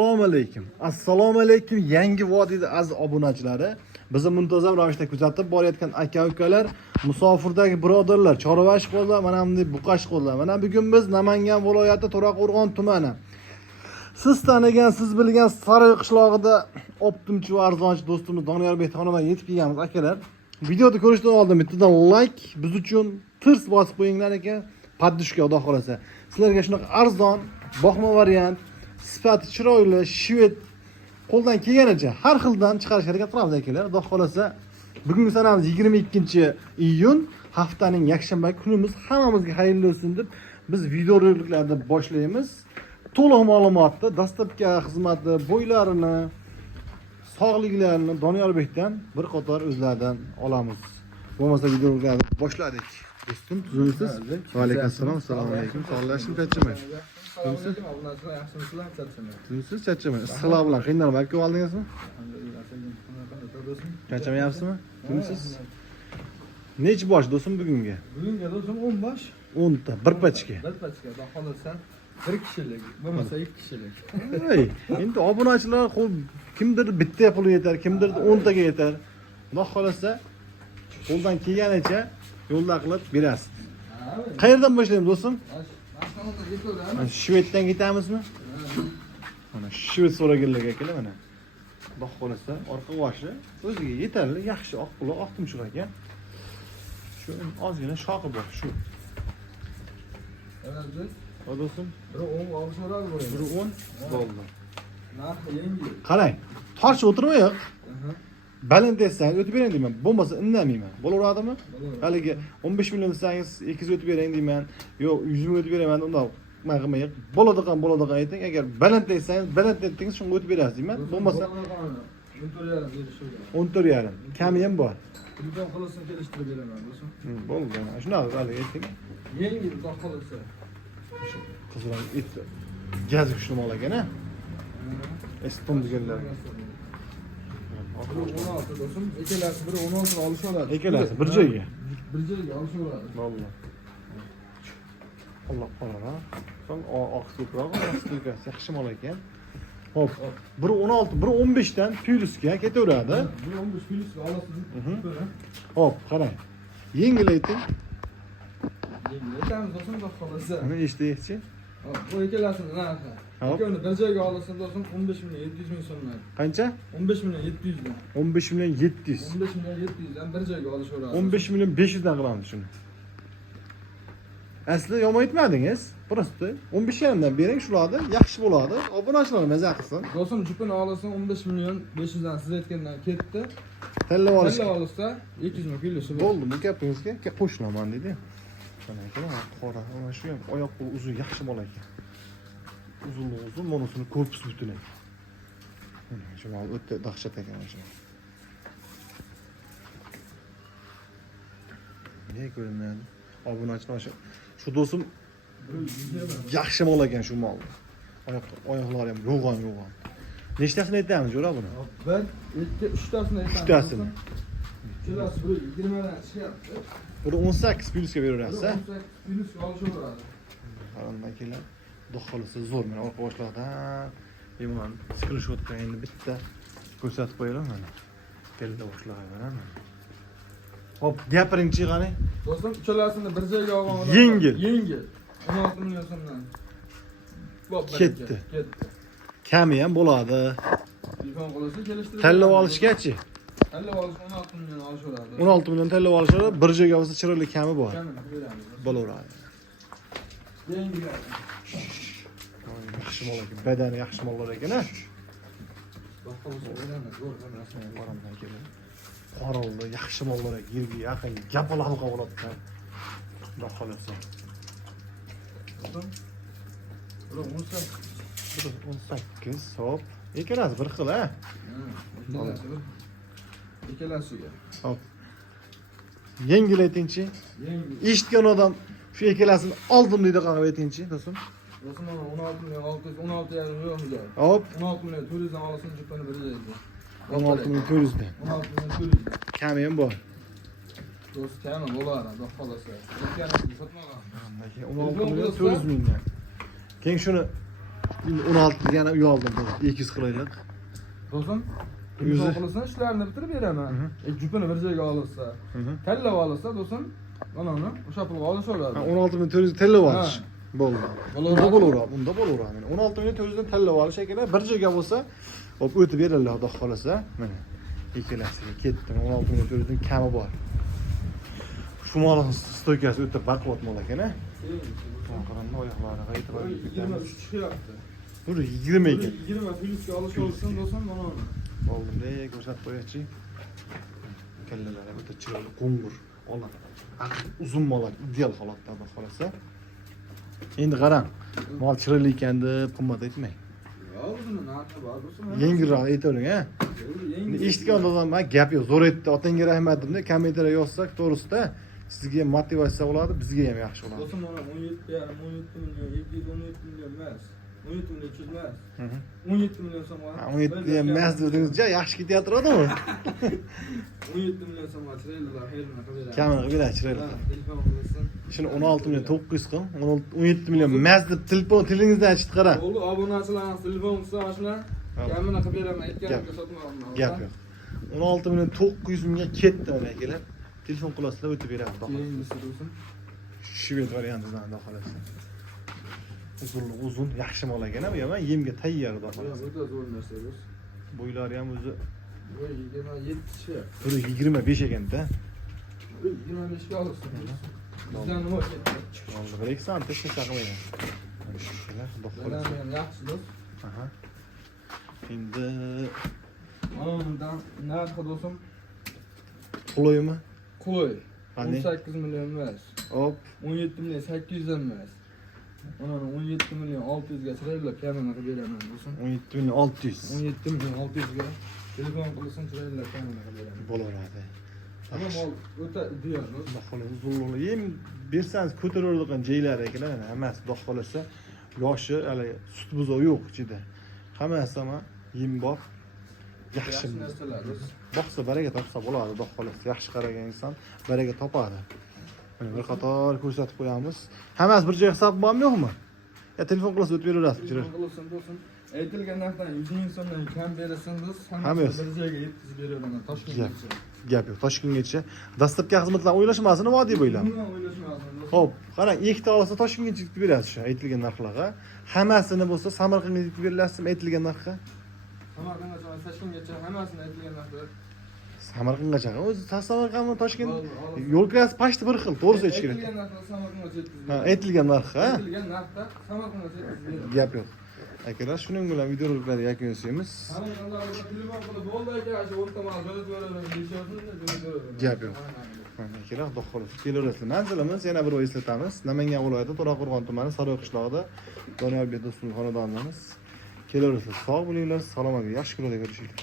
Assalomu alaykum. Assalomu alaykum yangi vodiyda aziz obunachilari. Bizni muntazam ravishda kuzatib borayotgan aka-ukalar, musofirdagi birodarlar, chorvashqo'zlar, mana bunday buqashqo'zlar. Mana bugun biz Namangan viloyati To'raqo'rg'on tumani. Siz tanigan, siz bilgan Saroy qishlog'ida optimchi va arzonchi do'stimiz Doniyorbek xonimga yetib kelganmiz akalar. Videoni ko'rishdan oldin bittadan like biz uchun tirs bosib qo'yinglar aka. Poddushka xudo xolasa. Sizlarga shunaqa arzon, boqma variant, sifati chiroyli, shved qo'ldan kelganicha har xildan chiqarish harakat qilamiz akalar. Xudo xolasa bugungi sanamiz 22-iyun, haftaning yakshanba kunimiz hammamizga xayrli bo'lsin deb biz videoroliklarni boshlaymiz. To'liq ma'lumotni dastlabki xizmati bo'ylarini, sog'liklarini Doniyorbekdan bir qator o'zlaridan olamiz. Bo'lmasa videoroliklarni boshladik. Do'stim, tuzimsiz? Va alaykum assalom, assalomu alaykum. Sog'lashim charchamang. Tuzimsiz? Tuzimsiz charchamang. Issiqlar bilan qiynalmay kelib oldingizmi? Charchamayapsizmi? Tuzimsiz? Nech bosh do'stim bugunga? Bugunga do'stim 10 bosh. 10 ta, bir pachka. Bir pachka, xudo xolasa 1 kishilik, bo'lmasa 2 kishilik. Ey, endi obunachilar kimdir bitta puli yetar, kimdir 10 taga yetar. Xudo xolasa qo'ldan kelganicha yo'lda qilib berasiz. Qayerdan boshlaymiz do'stim? Mana Shveddan ketamizmi? Mana Shved so'raganlarga kelar mana. Xudo xolasa orqa boshi o'ziga yetarli, yaxshi oq quloq, oq tumshuq ekan. Shu ozgina shoqi bor, shu. Ha do'stim, Bir 10 olishoradi bu. bir 10 dollar. Narxi yangi. Qarang, tortib o'tirmaylik. Baland desangiz o'tib bering deyman. Bo'lmasa indamayman. Bo'laveradimi? Haligi 15 million desangiz 200 o'tib bering deyman. Yo'q, 100 ming o'tib beraman, undan qilmaylik. Bo'ladigan ayting. Agar baland desangiz, baland dedingiz, shunga o'tib berasiz deyman. Bo'lmasa 14,5. Kami ham bor. Bugun xolasini kelishtirib beraman do'stim. Bo'ldi. Shunaqa haligi ayting. Yangi xudo xolasa. Qizlar it gaz kuchli mol ekan-a? Eston deganlar. 16 do'stim, ikkalasi biri 16 ni olishoradi. Ikkalasi bir joyga. Bir joyga olishoradi. Valloh. Alloh qo'yar-a. So'ng oq ko'proq, oq yaxshi mol ekan. Hop, biri 16, biri 15 dan plyusga ketaveradi. Bir 15 plyusga olasiz. Hop, qarang. Yengil ayting. Yengil aytamiz do'stim, xudo xolasa. Mana eshitdingizchi? Bu ikkalasini narxi. Ikkovini bir joyga olasiz do'stim 15 million 700 ming so'mdan. Qancha? 15 million 700 dan. 15 million 700. 15 million 700 dan bir joyga olishaveradi. 15 million 500 dan qilamiz shuni. Asli yomon aytmadingiz. Prosta 15 yarimdan bering shularni, yaxshi bo'ladi. Obunachilar maza qilsin. Do'stim jupini olasan 15 million 500 dan siz aytgandan ketdi. Tanlab olish. Tanlab olsa 200 ming kilosi bor. Bo'ldi, bu gapingizga qo'shilaman dedi. Mana qora, mana shu ham oyoq qo'li uzun, yaxshi bola ekan. Uzun, monosini korpus butun ekan. Mana shu mol o'ta dahshat ekan mana shu. Ne ko'rinadi? Obunachilar shu do'stim yaxshi mol ekan shu mol. Oyoqlari ham yo'g'on. Nechtasini aytamiz jo'ra buni? 1, 2, 3 tasini aytamiz. 3 tasini. Kelasi bir 20 dan chiqyapti. Buni 18 plyusga beraverasiz, ha? 18 plyusga olishaveradi. Qarandan kelar. Xudo xolasa zo'r men orqa boshlardan yomon screenshotga endi bitta ko'rsatib qo'yaman mana. Keldi boshlar mana. Hop, gapiringchi qani? Do'stim, uchalasini bir joyga olgan. Yengil. 16 million so'mdan. Ketdi. Kami ham bo'ladi. Telefon qilsa kelishtirib. Tanlab olishgachi? Tanlab olish 16 million olishaveradi. 16 million tanlab olishadi, bir joyga olsa chiroyli kami bor. Bo'laveradi. Yangi. Yaxshi mol ekan, badani yaxshi mollar ekan-a. Qaramdan keladi. Qorolli, yaxshi mollar ekan, yerga yaqin, gap oladi qoladi. Xudo xolasa. Bura 18 hop. Ikkalasi bir xil, ha? Ikkalasiga. Hop. Yengil aytingchi. Yangi. Eshitgan odam shu ikkalasini oldim deydi qanday aytingchi, do'stim? Do'stim 16 million 16 yarim yo'q edi. Hop, 16 million 400 dan olasan jupini bir joyga. 16 million 400 dan. 16 million 400 dan. Kami ham bor. Do'st kami bo'ladi, xudo xolasa. O'tganini sotmagan. 16 million 400 mingdan. Keyin shuni Endi 16 yana uy oldim. 200 qilaylik. Do'stim, Yuzi. imzo qilsa ishlarini bitirib beraman. Jupini bir joyga olsa, tanlab olsa do'stim, mana uni o'sha pulga olishaveradi. 16400 tellab olish. Ha. Bo'ldi. Unda bo'laveradi, unda bo'laveradi. Yani 16400 dan tellab olish ekan, bir joyga bo'lsa, hop o'tib beriladi, xudo xolasa. Mana ikkalasiga ketdim. 16400 dan kami bor. Shu molning stoykasi o'ta baquvvat mol ekan-a. Qarang, oyoqlariga e'tibor beramiz. 23 chiqyapti. Bu 20 ekan. 20 plyusga olishaversin do'stim, mana uni. Oldimda ko'rsatib qo'yachi. Kallalari o'ta chiroyli, qo'ng'ir, ola. Uzun mol, ideal holatda xudo xolasa. Endi qarang, mol chiroyli ekan deb qimmat aytmang. Ya, o'zini narxi bor do'stim. Yengilroq aytavering, ha. Eshitgan odam men gap yo'q, zo'r aytdi, otangga rahmat deb kommentariyga yozsak, to'g'risida sizga ham motivatsiya bo'ladi, bizga ham yaxshi bo'ladi. Do'stim, mana 17 million, 717 million emas. 17 million emas. 17 million so'm. 17 ham emas dedingiz-chi, yaxshi ketyapti-ku. 17 million so'm chiroylilar, xayrni qilib Kamini qilib beradi chiroyli. Telefon qilasan. Shuni 16 million 900 qil, 17 million emas deb telefon tilingizdan chiqara. Bo'ldi, obunachilarning telefon qilsa, shuna kamini qilib beraman, aytganimga sotmayman. Gap yo'q. 16 million 900 mingga ketdi mana akalar. Telefon qilasizlar, o'tib beradi. Keyingisi do'stim. Shved variantidan xudo xolasa. Uzun, yaxshi mol ekan, bu ham yemga tayyor xudo xolasa. O'ta zo'r narsa do'st. Bo'ylari ham o'zi Bu 27 kishi. 125 ekanda. 25 ga olsin. Bizdan nima ketdi? Oldi, bir ikki soat tez chaqmaydi. Mana shular xudo xolasa. Bizdan ham yaxshi do'st. Aha. Endi Ondan narxi do'stim quloymi? qo'y. Qani? 18 million emas. Hop, 17 million 800 dan emas. Mana 17 million 600 ga chiroyli kamini qilib beraman do'stim. 17 million 600. 17 million 600 ga telefon qilsin chiroyli kamini qilib beraman. Bo'laveradi. Ama mol o'ta ideal do'st. Xudo xolasa uzunligini yem bersangiz ko'taraveradigan joylari ekan, hammasi xudo xolasa. Yoshi hali sut buzoq yo'q ichida. Hammasi ham yem bor. Yaxshi narsalar do'st. boqsa baraka topsa bo'ladi, xudo xolasa. Yaxshi qaragan inson baraka topadi. Mana bir qator ko'rsatib qo'yamiz. Hammasi bir joyga hisob bormi yo'qmi? Ya telefon qilasiz o'tib beraverasiz. Telefon qilsin do'stim. Aytilgan narxdan 100 ming so'mdan kam berasan do'st. Hammasi. Bir joyga yetkazib beraman Toshkentgacha. Gap yo'q. Toshkentgacha dastlabki xizmatlar o'ylashmasin, vodiy bo'ylab. Umuman o'ylashmadim do'st. Xo'p, qarang, ikkita olsa Toshkentgacha yetib berasiz shu aytilgan narxlarga. Hammasini bo'lsa Samarqandga yetib berilasizmi aytilgan narxga? Samarqandgacha, Toshkentgacha hammasini aytilgan narxlar. Samarqandgacha. O'zi Samarqandmi Toshkent yo'lkasi pashti bir xil, to'g'ri aytish kerak. Aytilgan narxda Samarqandgacha yetkazib Ha, beraman. aytilgan narx, ha? Aytilgan narxda Samarqandgacha yetkazib beraman. Gap yo'q. Akalar, shuning bilan videoroliklarni yakun yasaymiz. Samarqandlarda telefon qilib bo'ldi aka, shu o'rtama jo'natib beraman, deyishyorsiz, jo'natib beraman. Gap yo'q. Akalar, xudo xolasa kelaverasizlar. Manzilimiz yana bir eslatamiz. Namangan viloyati To'raqo'rg'on tumani Saroy qishlog'ida Doniyorbek do'stumning xonadonimiz. Kelaverasizlar. Sog' bo'linglar, salomat, yaxshi kunlarda ko'rishaylik.